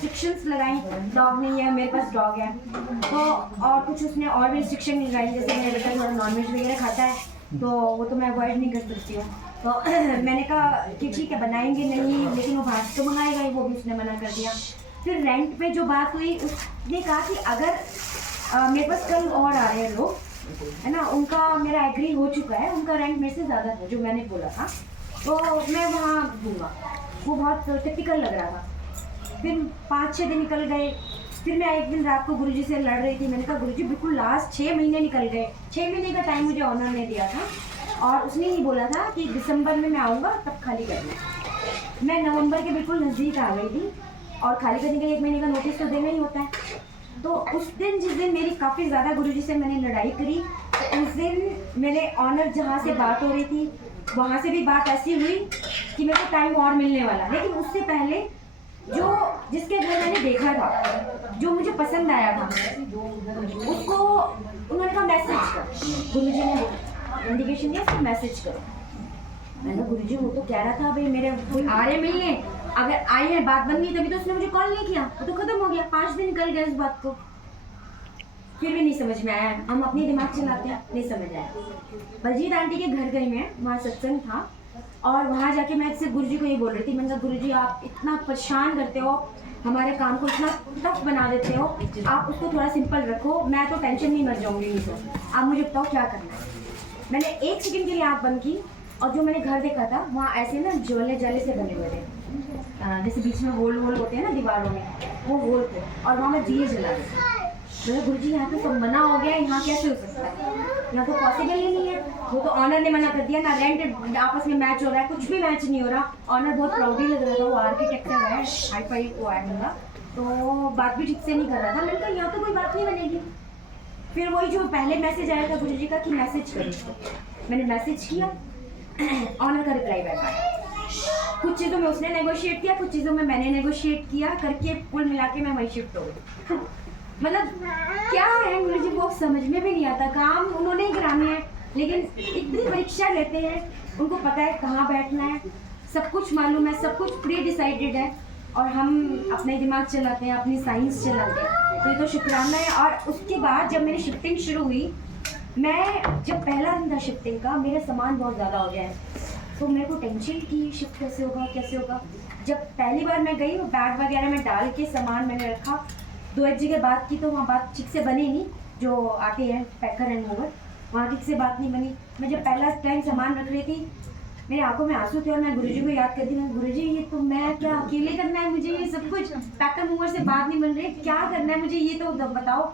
Restrictions लगाई, dog नहीं है, मेरे पास डॉग है तो, और कुछ उसने और भी रिस्ट्रिक्शन लगाई, जैसे मेरा बेटा थोड़ा नॉनवेज वगैरह खाता है तो वो तो मैं अवॉइड नहीं कर सकती हूँ। तो मैंने कहा कि ठीक है बनाएंगे नहीं, लेकिन वो बाहर तो मंगाएगा ही, वो भी उसने मना कर दिया। फिर रेंट पे जो बात हुई, उसने कहा कि अगर मेरे पास कल और आ रहे हैं लोग, है ना, उनका मेरा एग्री हो चुका है, उनका रेंट मेरे से ज़्यादा था जो मैंने बोला था, तो मैं वहाँ दूँगा। वो बहुत टिपिकल लग रहा था। फिर 5-6 दिन निकल गए। फिर मैं एक दिन रात को गुरुजी से लड़ रही थी, मैंने कहा गुरुजी बिल्कुल लास्ट 6 महीने निकल गए, 6 महीने का टाइम मुझे ऑनर ने दिया था और उसने ही बोला था कि दिसंबर में मैं आऊँगा तब खाली करना। मैं नवंबर के बिल्कुल नज़दीक आ गई थी और खाली करने के लिए 1 महीने का नोटिस तो देना ही होता है। तो उस दिन जिस दिन मेरी काफ़ी ज़्यादा गुरुजी से मैंने लड़ाई करी, तो उस दिन मेरे ऑनर जहाँ से बात हो रही थी वहाँ से भी बात ऐसी हुई कि मेरे को टाइम और मिलने वाला, लेकिन उससे पहले जो जिसके घर मैंने देखा था, जो मुझे पसंद आया था, उसको उन्होंने कहा मैसेज कर। गुरुजी ने इंडिकेशन दिया उसको मैसेज करो। मैंने कहा गुरुजी वो तो कह रहा था भाई मेरे कोई आ रहे मिलने, अगर आए हैं बात बन गई तभी तो उसने मुझे कॉल नहीं किया, वो तो खत्म हो गया। 5 दिन निकल गए इस बात को, फिर भी नहीं समझ में आया। हम अपनी दिमाग चलाते हैं, नहीं समझ आया। बलजीत आंटी के घर गई मैं, वहाँ सत्संग था और वहाँ जाके मैं सिर्फ गुरुजी को ये बोल रही थी, मैंने कहा गुरुजी आप इतना परेशान करते हो, हमारे काम को इतना टफ बना देते हो, आप उसको थोड़ा सिंपल रखो, मैं तो टेंशन नहीं मर जाऊँगी नहीं तो आप मुझे बताओ क्या करना है। मैंने 1 सेकंड के लिए आँख बंद की और जो मैंने घर देखा था वहाँ ऐसे ना जले से बने हुए थे, जैसे बीच में होल होते हैं ना दीवारों में, वो होल थे और वहाँ मैं दिए जला रही। मेरा गुरुजी यहाँ पे सब मना हो गया, यहाँ कैसे हो सकता है, यहाँ तो पॉसिबल ही नहीं है। वो तो ऑनर ने मना कर दिया ना, रेंट आपस में मैच हो रहा है, कुछ भी मैच नहीं हो रहा। ऑनर बहुत प्राउडली लग रहा था, वो आर्किटेक्चर है, हाई फाई वो है बंदा, तो बात भी ठीक से नहीं कर रहा था। मैंने कहा यहाँ तो कोई बात नहीं बनेगी। फिर वही जो पहले मैसेज आया था गुरुजी का कि मैसेज करो, मैंने मैसेज किया, ऑनर का रिप्लाई बैक आया। कुछ चीज़ों में उसने नेगोशिएट किया, कुछ चीज़ों में मैंने नेगोशिएट किया, करके कुल मिला के मैं वहीं शिफ्ट हो गई। मतलब क्या है गुरुजी वो समझ में भी नहीं आता, काम उन्होंने ही कराने हैं लेकिन इतनी परीक्षा लेते हैं, उनको पता है कहाँ बैठना है, सब कुछ मालूम है, सब कुछ प्री डिसाइडेड है और हम अपने दिमाग चलाते हैं, अपनी साइंस चलाते हैं। तो ये तो शुक्राना है। और उसके बाद जब मेरी शिफ्टिंग शुरू हुई, मैं जब पहला दिन था शिफ्टिंग का, मेरा सामान बहुत ज़्यादा हो गया है, तो मेरे को टेंशन की शिफ्ट कैसे होगा कैसे होगा। जब पहली बार मैं गई, वो बैग वगैरह में डाल के सामान मैंने रखा, 2-1 जगह बात की तो वहाँ बात ठीक से बनी नहीं, जो आते हैं पैकर एंड मूवर, वहाँ ठीक से बात नहीं बनी। मैं जब पहला टाइम सामान रख रही थी, मेरे आंखों में आंसू थे और मैं गुरुजी को याद करती, मैं गुरुजी ये तो मैं क्या अकेले करना है मुझे, ये सब कुछ पैकर मूवर से बात नहीं बन रही, क्या करना है मुझे ये तो बताओ।